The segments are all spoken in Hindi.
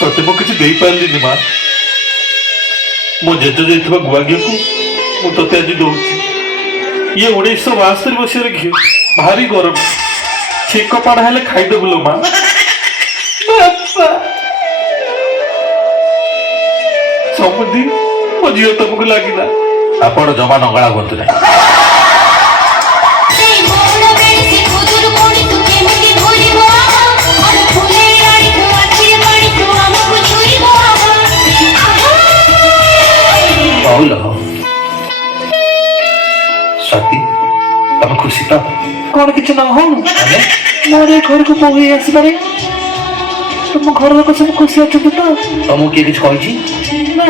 तोते मु किसी देई पारलिनी मां मो जेजे जाइथिबा गुआ घियो को मु तोते आज दउची ये 1972 मसीह रे घियो भारी गरम छेक पाड़ा हेले खाई देबुलो मां बापा समुदी मो जियो तुमको लागिला आपण जमा नंगळा होतु नाही स्वाति तुम खुशी तो कौन किसी ना हो मोरे घर को पहुंच आसी पारे तुम घर लोक सब खुशी अच्छा तो तुमको किए किछ कहिछि ना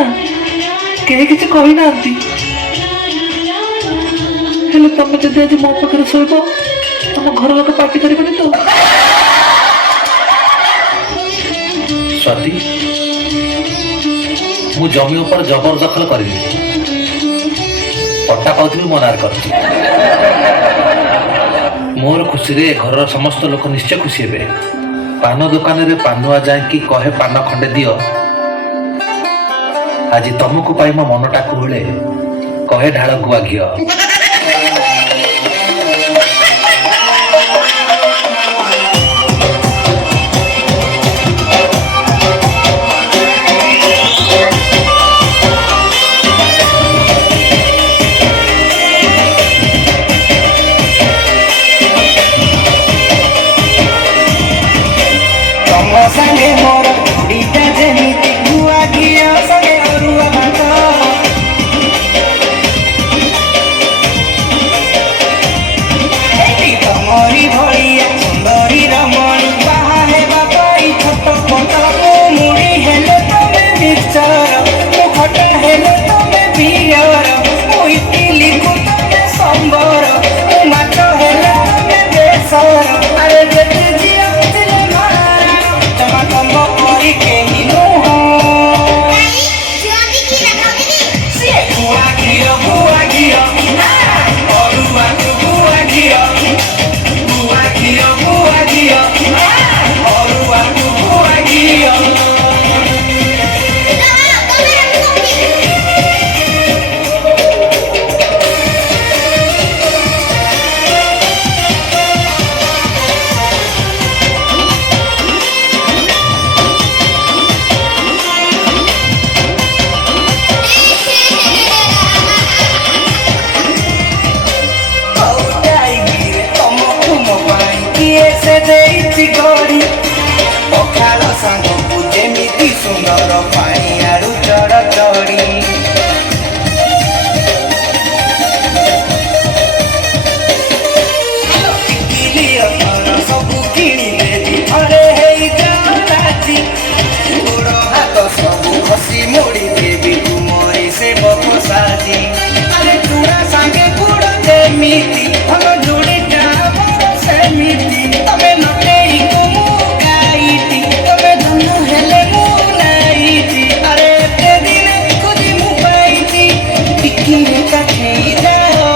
के किसी कहि ना आंती हेले तुम जदि आज मो पाखरे सोइबो तुम घर लोक पार्टी करिबनी तो स्वाति मु जमी ऊपर जबरदखल करिली पट्टा पाउथि मनार कर मोर खुशी रे घर समस्त लोक निश्चय खुशी हेबे पान दुकान रे पानुआ जाए कि कहे पान खंडे दियो आज तुमको पाई मो मनटा कुहले कहे ढाल गुआ घियो संगे मोर डीटा जेमिति गुआ घिया संगे अरुआ भात एटी तमरी भलिया सुंदरी रमणी बाहा हेबा पाई छोट छोट को मुड़ी हेले तमे मिक्सचर मु खटा हेले तमे बियर मु इडली को तमे सांबर मु माछ हेले तमे बेसर अरे जेति जिया तिले मारा तमा कम्बो करी के हिनो हो गुआ घियो अरुआ को गुआ घियो अरुआ को गुआ घियो गड़ी पखाल सांगू जेमिति सुंदर पानी आड़ू चढ़ चढ़ी सबू किणी देवी अरे राजी गोड़ हाथ सबू खसी मोड़ी देवी तुमरी से बको साजी अरे चूड़ा सांगे गुड़ जेमिति हम जोड़ी टावर सेमिति तमे नटेई को मुगाईति तमे धनु हेले मुनाईति अरे ते दिने खुदी मुपाईति टिकी रे काठेई जाओ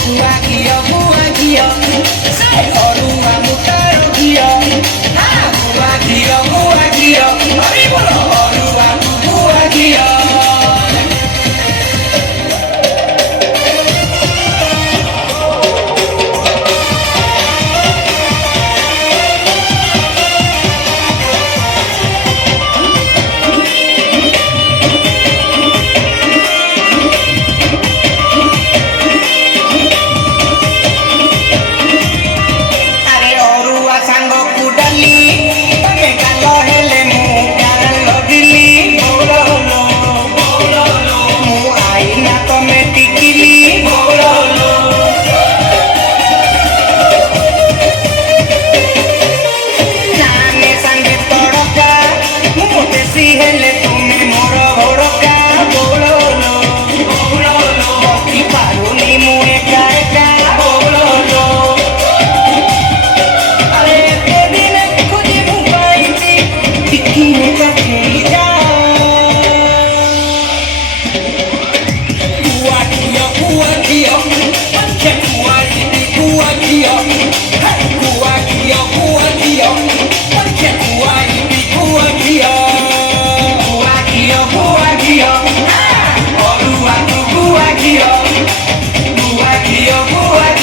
गुआ घियो से अरुआ मुतार घियो हाँ गुआ घियो अरे बोलो अरुआ गुआ घियो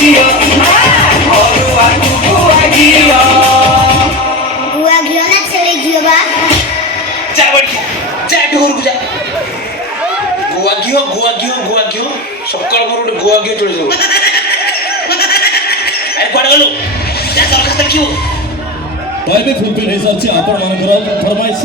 ଘିଅ ଅରୁଆକୁ ଗୁଆ ଘିଅ ଗୁଆ ଘିଅ ନା ଛେଳି ଘିଅ ବା ଯା ବଢିଆ ଯା ଏଠୁ ଘରକୁ ଯା ଗୁଆ ଘିଅ ଗୁଆ ଘିଅ ଗୁଆ ଘିଅ ସକାଳ ମୋର ଗୋଟେ ଗୁଆ ଘିଅ ଚଳିଯିବ ଆରେ କୁଆଡ଼େ ଗଲୁ ଯା ଦରଖାସ୍ତ ଲେଖିବୁ ତ ଏବେ ଫୁଲଫିଲ୍ ହେଇସାରିଛି ଆପଣମାନଙ୍କର ଫରମାଇଶ